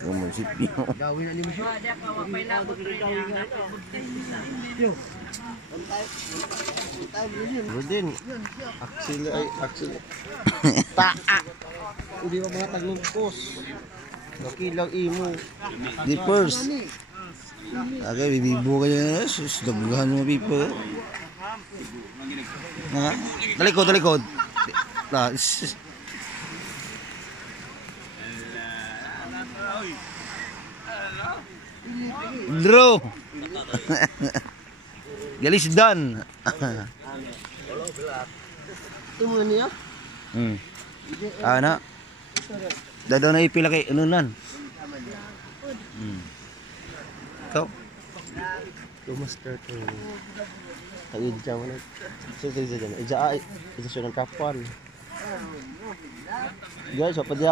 Munisipyo. Gawin na limo siya. Rodin. Axel ay Axel. Taa. Udi pa mga taglungkos. Nakilang imo. Di first. Okay, bibibo kayo na. Sus, daghan mo people. Nga? Talikod, talikod. Draw. Galis done. Imo niya? Ana. Dadaw na ipila kay anunan. Ikaw? Master to. Kaid siya mo na. Sige, sige. Ija ay. Isa siya ng kapan. Guys, apa dia?